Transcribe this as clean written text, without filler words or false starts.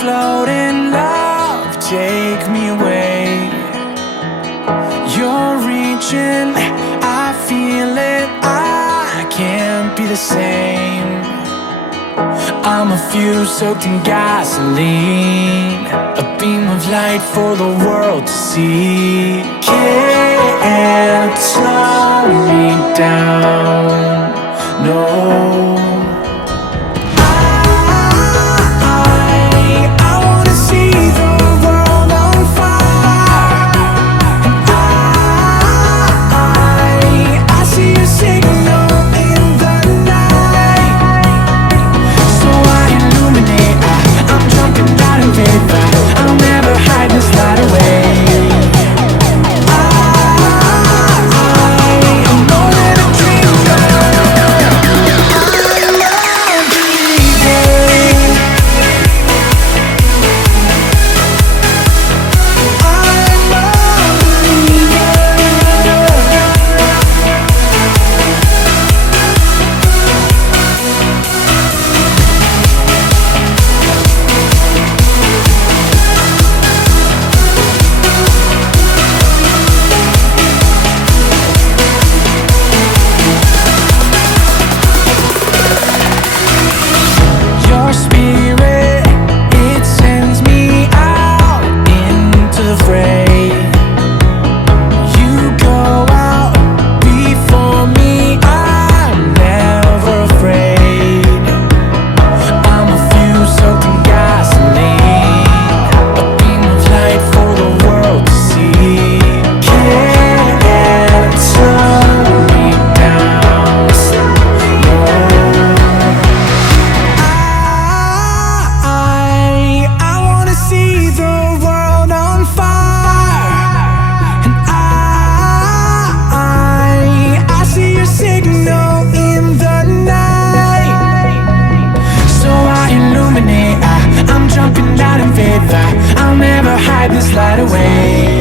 floating, love, take me away. You're reaching, I feel it, I can't be the same. I'm a fuse soaked in gasoline, a beam of light for the world to see. Can't slow me down, no. I'll never hide this light away.